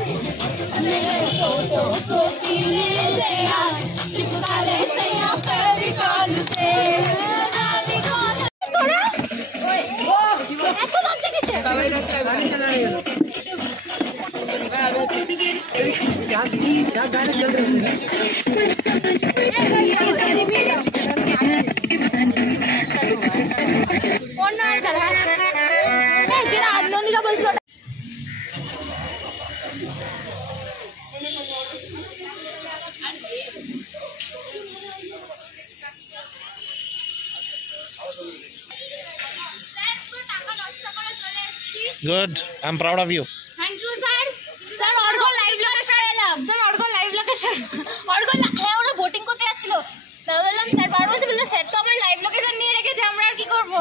मेरे फोटो को सीने से यार चिपका ले सैया फेविकॉल से थोड़ा ओए এত লজ্জা কিসে সবাই রাস্তা গাড়ি চালা रहे हो क्या गाड़ी चल रही है कौन ना चल रहा है जेड़ा आदमी का बोलछलो Good. I'm proud of you. Thank you, sir. Sir, और को लाइव लोकेशन এলাম। Sir, और को लाइव लोकेशन। और को হ্যাঁ ওরা ভোটিং করতে যাচ্ছিল। আমি বললাম স্যার বারবার বললে স্যার তো আমার লাইভ লোকেশন নিয়ে রেখেছে আমরা আর কি করব?